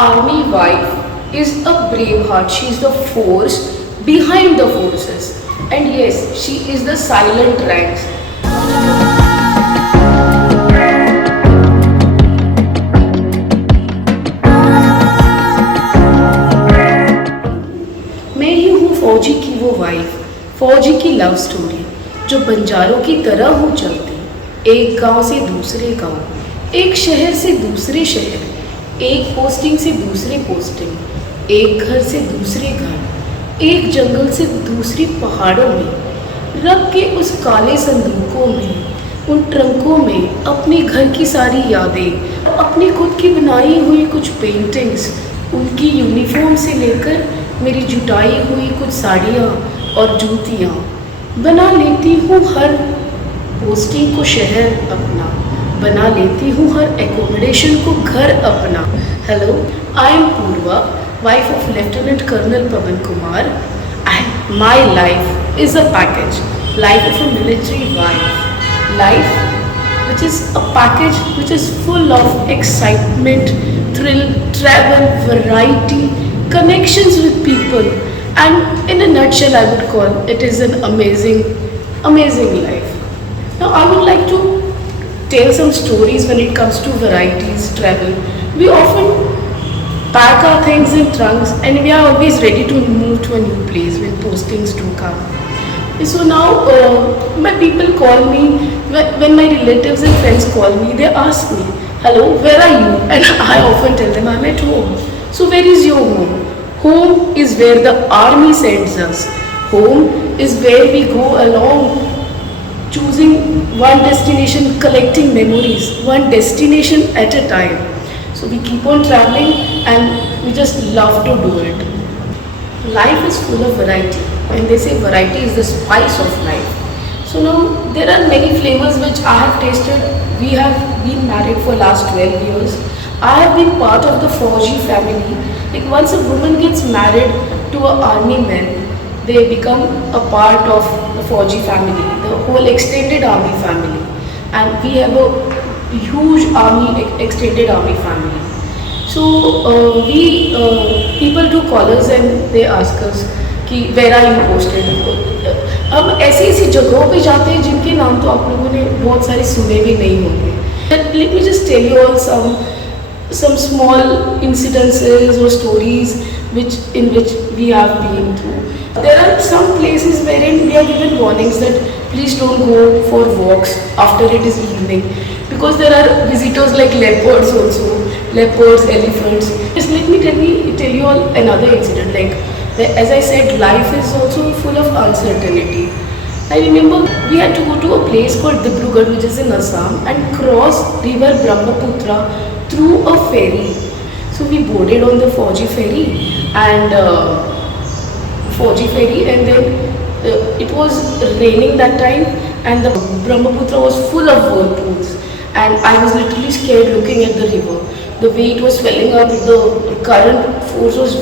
army wife is a brave heart. She is the force behind the forces. And yes, she is the silent ranks. मैं ही हूँ फौजी की वो wife, फौजी की लव स्टोरी जो बंजारों की तरह हो चलती, एक गांव से दूसरे गांव, एक शहर से दूसरे शहर, एक पोस्टिंग से दूसरे पोस्टिंग, एक घर से दूसरे घर, एक जंगल से दूसरी पहाड़ों में, रख के उस काले संदूकों में, उन ट्रंकों में अपने घर की सारी यादें, अपनी खुद की बनाई हुई कुछ पेंटिंग्स, उनकी यूनिफॉर्म से लेकर मेरी जुटाई हुई कुछ साड़ियाँ और जूतियाँ, बना लेती हूँ हर पोस्टिंग को शहर अपना, बना लेती हूँ हर एकोमोडेशन को घर अपना. Hello, I am Purva, wife of lieutenant colonel Pawan Kumar, and my life is a package, life of a military wife, life which is a package which is full of excitement, thrill, travel, variety, connections with people, and in a nutshell I would call it is an amazing life. Now I would like to tell some stories when it comes to varieties, travel. We often pack our things in trunks and we are always ready to move to a new place when postings do come. So now my people call me, when my relatives and friends call me, they ask me, hello, where are you? And I often tell them I'm at home. So where is your home? Home is where the army sends us. Home is where we go along, choosing one destination, collecting memories, one destination at a time. So we keep on traveling and we just love to do it. Life is full of variety, and they say variety is the spice of life. So now there are many flavors which I have tasted. We have been married for last 12 years. I have been part of the Fauji family. Like once a woman gets married to an army man, they become a part of the Fauji family, the whole extended army family. And we have a huge army, extended army family. So people do call us and they ask us कि where are you posted. हम ऐसी ऐसी जगहों पे जाते हैं जिनके नाम तो आप लोगों ने बहुत सारे सुने भी नहीं होंगे. Let me just tell you all some small incidences or stories in which we have been through. There are some places wherein we are given warnings that please don't go for walks after it is evening because there are visitors like leopards also, leopards, elephants. Just let me tell you all another incident. Like as I said, life is also full of uncertainty. I remember we had to go to a place called Dibrugarh, which is in Assam, and cross river Brahmaputra through a ferry. So we boarded on the Fauji ferry and then it was raining that time and the Brahmaputra was full of whirlpools and I was literally scared looking at the river. The way it was swelling up, the current force was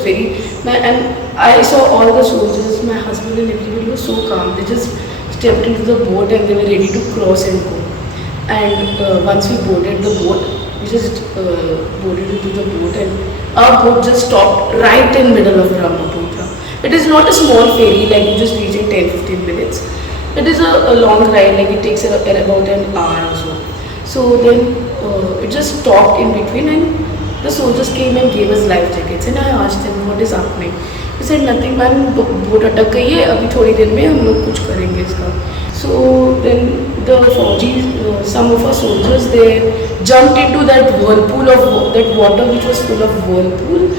and I saw all the soldiers, my husband and everybody was so calm. They just stepped into the boat and they were ready to cross and go. And once we boarded the boat, we just boarded into the boat and our boat just stopped right in middle of Brahmaputra. It is not a small ferry like you just reach in 10-15 minutes. It is a long ride, like it takes about an hour or so. So then it just stopped in between and the soldiers came and gave us life jackets and I asked them what is happening. He said nothing ma'am, boat अटक गई है, अभी थोड़ी देर में हम लोग कुछ करेंगे इसका. So then the Fauji, some of our soldiers, they jumped into that whirlpool of that water which was full of whirlpool,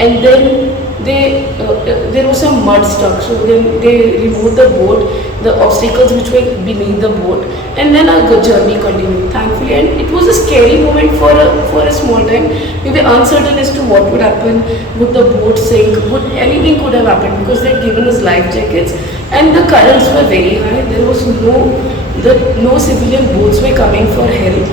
and then there was some mud stuck. So then they removed the boat, the obstacles which were beneath the boat, and then our journey continued. Thankfully, and it was a scary moment for a small time. We were uncertain as to what would happen. Would the boat sink? Would anything could have happened because they had given us life jackets, and the currents were very high. There was no civilian boats were coming for help.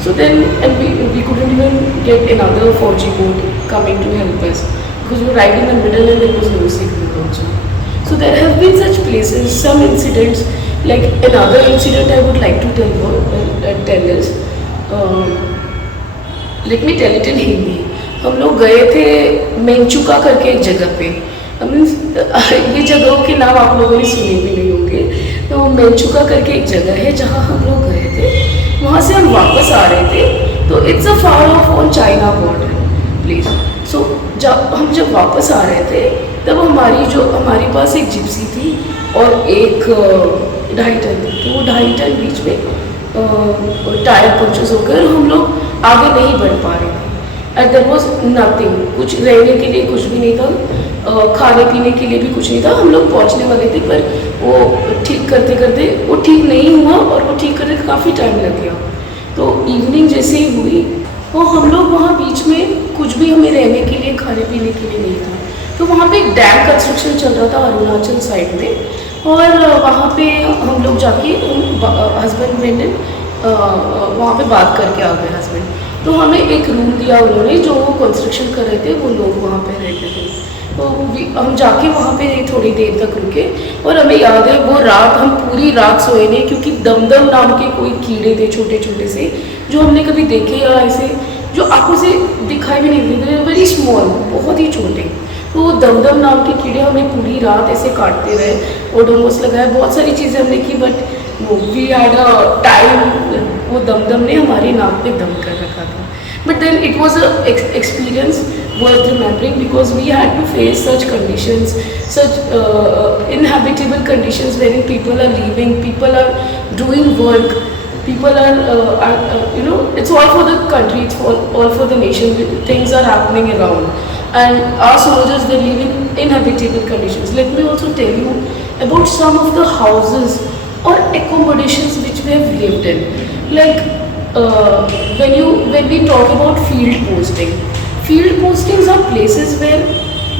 So then, and we couldn't even get another Fauji boat coming to help us because we were right in the middle and there was no signal also. So there have been such places, some incidents. Like another incident I would like to tell is, let me tell it in Hindi. हम लोग गए थे मेंचुका करके एक जगह पे। Means ये जगहों के नाम आप लोगों ने सुने भी नहीं होंगे। तो मेंचुका करके एक जगह है जहाँ हम लोग गए थे। वहाँ से हम वापस आ रहे थे, तो it's a far off on China border please. So जब वापस आ रहे थे तब हमारे पास एक जिप्सी थी और एक 2.5 टन थी। तो वो 2.5 टन बीच में टायर पंचर्स होकर हम लोग आगे नहीं बढ़ पा रहे थे। एंड देयर वॉज नथिंग, कुछ रहने के लिए कुछ भी नहीं था, खाने पीने के लिए भी कुछ नहीं था। हम लोग पहुंचने वाले थे पर वो ठीक करते करते वो ठीक नहीं हुआ और वो ठीक करने काफ़ी टाइम लग गया। तो इवनिंग जैसे ही हुई तो हम लोग वहाँ बीच में कुछ भी हमें रहने के लिए खाने पीने के लिए नहीं था। तो वहाँ पे एक डैम कंस्ट्रक्शन चल रहा था अरुणाचल साइड में, और वहाँ पे हम लोग जाके हस्बैंड मैंने वहाँ पे बात करके आ गए हस्बैंड। तो हमें एक रूम दिया उन्होंने, जो कंस्ट्रक्शन कर रहे थे वो लोग वहाँ पे रहते थे। तो हम जाके वहाँ पे थोड़ी देर तक रुके और हमें याद है वो रात हम पूरी रात सोए नहीं, क्योंकि दमदम नाम के कोई कीड़े थे छोटे छोटे से, जो हमने कभी देखे या ऐसे जो आंखों से दिखाई भी नहीं देते, वेरी स्मॉल, बहुत ही छोटे। तो वो दमदम नाम के कीड़े हमें पूरी रात ऐसे काटते रहे, ओडोमोस लगाया, बहुत सारी चीज़ें हमने की, but we had a time, वो दमदम ने हमारी नाक पे दम कर रखा था। But then it was a experience worth remembering, because we had to face such conditions, such inhabitable conditions wherein people are leaving, people are doing work, people are it's all for the country, it's all for the nation. Things are happening around, and our soldiers, they live in inhabitable conditions. Let me also tell you about some of the houses or accommodations which we have lived in. Like when we talk about field postings are places where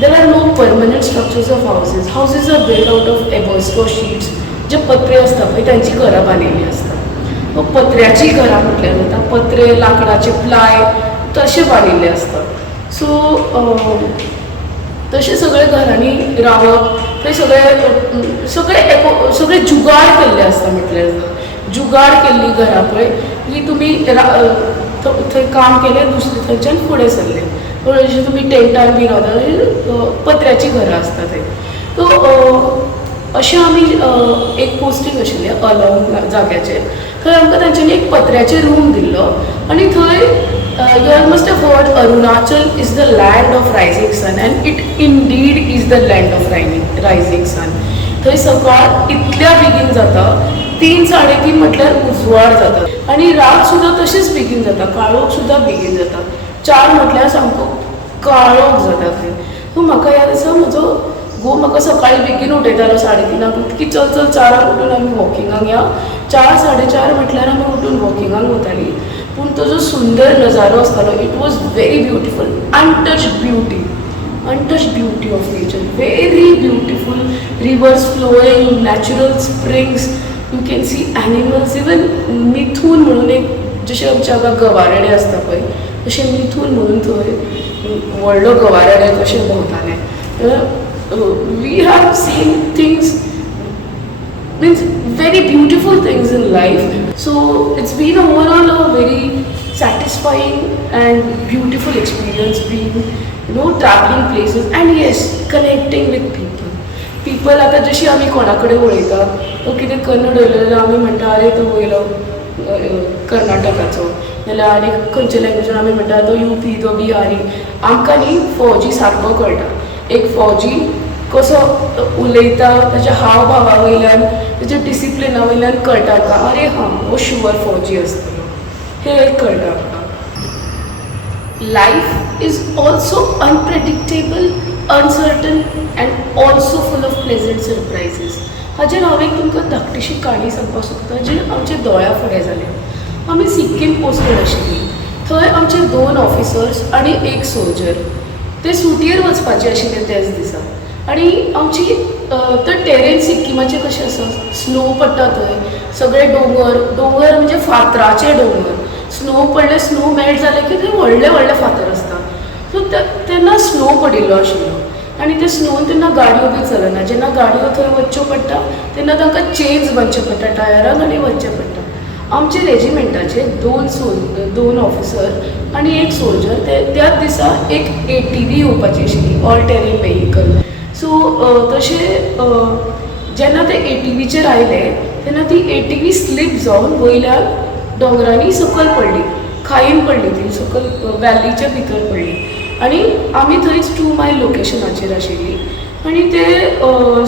there are no permanent structures of houses. Houses are built out of asbestos sheets. जे पत्रे असतात पळय त्यांची घरां बांदिल्लीं असतात. व पत्र्याची घरां म्हटल्यार जाता, पत्रे लाकडाचे प्लाय तशे बांदिल्ले असतात. सो तशें सगळे घरांनी रावप, थंय सगळे जुगाड केल्ले आसता. म्हटल्यार जुगाड केल्ली घरां पळय की तुमी थंय काम केलें, दुसरे थंयच्यान फुडें सरले. जशें तुमी टेंटान बी रावता, पत्र्याची घरां आसता थंय. तो अशें आमी एक पोस्टींग आशिल्लें अलॉंग जाग्याचेर. थंय आमकां तांच्यांनी एक पत्र्याचेर रूम दिल्लो, आनी थंय you all must have heard Arunachal is the land of rising sun, and it indeed is the land of rising sun. थंय सकाळ इतल्या बेगीन जाता, 3-3:30 म्हटल्यार उजवाड जाता, आनी रात सुद्दां तशीच बेगीन जाता, काळोख सुद्दां बेगीन जाता. 4 म्हटल्यार सामको काळोख जाता थंय. सो म्हाका याद आसा, म्हजो घोव म्हाका सकाळीं बेगीन उठयतालो 3:30 की चल 4 उठून आमी वॉकिंगाक या. 4-4:30 म्हटल्यार आमी उठून वॉकिंगाक वतालीं. पूण तो जो सुंदर नजारो आसतालो, it was very beautiful, untouched beauty of nature, very beautiful. Rivers flowing, natural springs, you can see animals. Even मिथून म्हणून एक, जशे आमच्या हांगा गवारेडे आसता पळय, तशे मिथून म्हणून थंय व्हडलो गवारेडे कशे भोंवताले. We have seen things, means very beautiful things in life. So it's been overall a very satisfying and beautiful experience, being traveling places, and yes, connecting with people. आता जशी आमी कोणाकडे उलयता, तो कितें कन्नड उलयलो आमी म्हणटा अरे तो वयलो कर्नाटकाचो, नाल्यार आनी खंयच्या लँग्वेजीन आमी म्हणटा तो यूपी, तो बिहारी. आमकां न्ही फौजी सारको कळटा. एक फौजी कसो उलयता, ताच्या हावभावा वयल्यान, ताच्या डिसिप्लिना वयल्यान कळटा आमकां, अरे हां हो शुअर फौजी आसतलो, हें कळटा आमकां. Life is also unpredictable, uncertain, and also full of pleasant surprises. हाजेर हांव एक तुमकां धाकटीशी काणी सांगपाक सोदता, जी आमच्या दोळ्या फुडें जाली. आमी सिक्कीम पोस्टेड आशिल्लीं. थंय आमचे 2 ऑफिसर्स आनी 1 सोल्जर, ते सुटयेर वचपाचे आशिल्ले त्याच दिसा. आनी आमची तर टेरेन सिक्किमाचें कशें आसा, स्नो पडटा थंय, सगळे दोंगर म्हणजे फातराचे दोंगर. स्नो पडले, स्नो मेल्ट जाले की थंय व्हडले व्हडले फातर आसता. सो तेन्ना स्नो पडिल्लो आशिल्लो, आनी ते स्नोन तेन्ना गाडयो बी चलना. जेन्ना गाडयो थंय वच्च्यो पडटा तेन्ना तांकां चेन्स बांदचे पडटा टायरांक आनी वच्चें पडटा. आमचे रेजिमेंटाचे 2 ऑफिसर आनी 1 सोल्जर, ते त्याच दिसा दिसा एक ATV येवपाची आशिल्ली, ऑल टेरेन व्हेहिकल. सो तशें जेन्ना ते ATVचेर आयले तेन्ना ती ATV स्लीप जावन वयल्यान दोंगरांनी सकयल पडली, खाईन पडली, ती सकयल वॅलीच्या भितर पडली. आनी आमी थंयच 2 मायल लोकेशनाचेर आशिल्ली आनी ते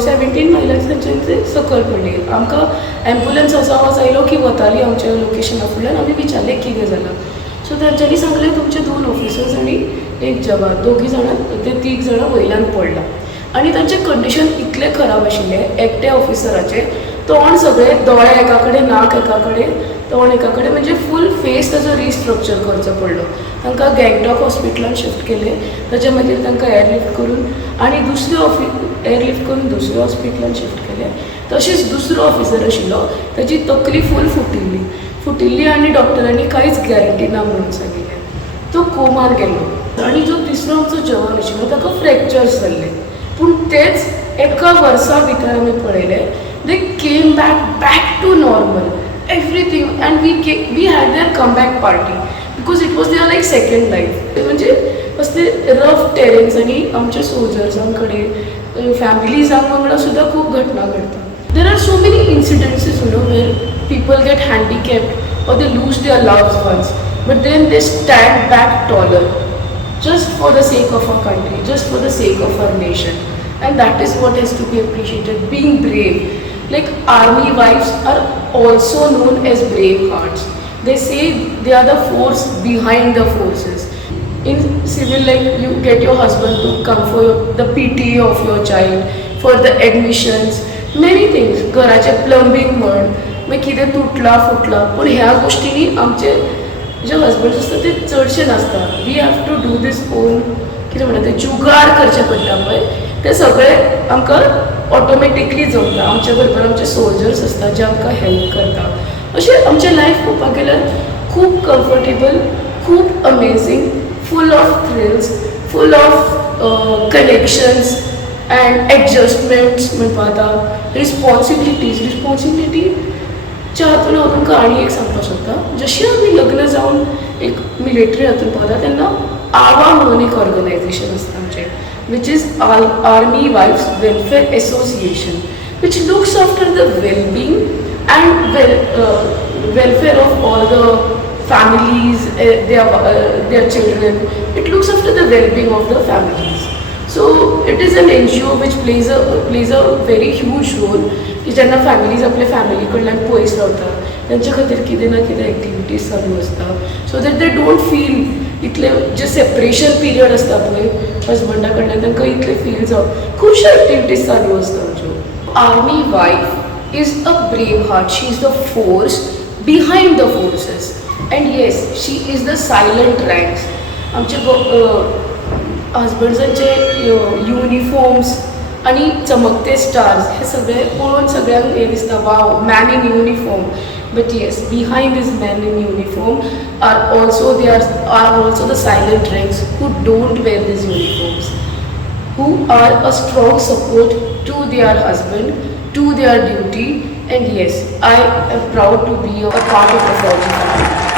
17 मायलांच्यान ते सकयल पडली. आमकां एम्बुलन्स आवाज आयलो की वताली आमच्या लोकेशना फुडल्यान. आमी विचारलें कितें जालां. सो तांच्यांनी सांगलें तुमचे 2 ऑफिसर्स आनी 1 जवान, दोगी जाणां, ते 3 जाणां वयल्यान पडला. आनी तांचें कंडिशन इतलें खराब आशिल्लें. एकट्या ऑफिसराचें तोंड सगळें, दोळे एका कडेन, नाक एका कडेन, तोंड एका कडेन, म्हणजे फूल फेस ताजो रिस्ट्रक्चर करचो पडलो. तांकां गँगटॉक हॉस्पिटलान शिफ्ट केलें. ताच्या मागीर तांकां एअरलिफ्ट करून आनी एअरलिफ्ट करून दुसऱ्या हॉस्पिटलान शिफ्ट केलें. तशेंच दुसरो ऑफिसर आशिल्लो, ताची तकली फूल फुटिल्ली आनी डॉक्टरांनी कांयच गॅरंटी ना म्हणून सांगिल्लें. तो कोमान गेल्लो. आनी जो तिसरो आमचो जवान आशिल्लो ताका फ्रॅक्चर्स जाल्ले. पूण तेच एका वर्सा भितर आमी पळयलें, they came back to normal everything. And we had their comeback party because it was their like second life. म्हणजे असले रफ टेरेन्स आनी आमच्या सोल्जर्सां कडेन, फॅमिलीजां वांगडा सुद्दां खूब घटना घडटा. There are so many incidents where people get handicapped or they lose their loved ones, but then they stand back taller just for the sake of our country, just for the sake of our nation. And that is what has to be appreciated, being brave. Like army wives are also known as brave hearts. They say they are the force behind the forces. In civil life, you get your husband to come for the PTA of your child, for the admissions, many things. घराचे plumbing म्हण, मागीर कितें तुटला फुटला. पूण ह्या गोश्टींनी आमचे जे husband's आसता ते चडशे नासता. We have to do this own, कितें म्हणटा ते जुगाड करचें पडटा पळय, ते सगळें आमकां ऑटोमॅटिकली जमता. आमच्या बरोबर आमचे सोल्जर्स आसता जे आमकां हेल्प करता. अशें आमचें लायफ पळोवपाक गेल्यार खूब कम्फर्टेबल, खूब amazing, full of thrills, full of connections and adjustments म्हणपा जाता. रिस्पॉन्सिबिलिटी च्या हातून हांव तुमकां आनी एक सांगपाक सोदता. जशें आमी लग्न जावन एक मिलिटरी हातून पावता तेन्ना आवा म्हणून एक ऑर्गनायजेशन आसता आमचें, which is Army Wives Welfare Association, which looks after the well-being and welfare of all the families, their children. It looks after the well-being of the families. So it is an NGO which plays a very huge role. की जेन्ना families आपल्या family कडल्यान पयस रावता तेंच्या खातीर कितें ना कितें एक्टिविटीज चालू आसता, so that they don't feel इतलें जे सेपरेशन पिरियड आसता पळय हजबंडा कडल्यान तांकां इतलें फील जावप. खुबश्यो एक्टिविटीज चालू आसता आमच्यो. Army wife is a brave heart. She is the force behind the forces. And yes, she is the silent ranks. आमचे हजबंड्सांचे युनिफॉर्म्स आनी चमकते स्टार्स हे सगळे पळोवन सगळ्यांक हे दिसता, wow, man in uniform. But yes, behind these man in uniform are also the silent ranks who don't wear these uniforms, who are a strong support to their husband, to their duty. And yes, I am proud to be a part of the Fauji family.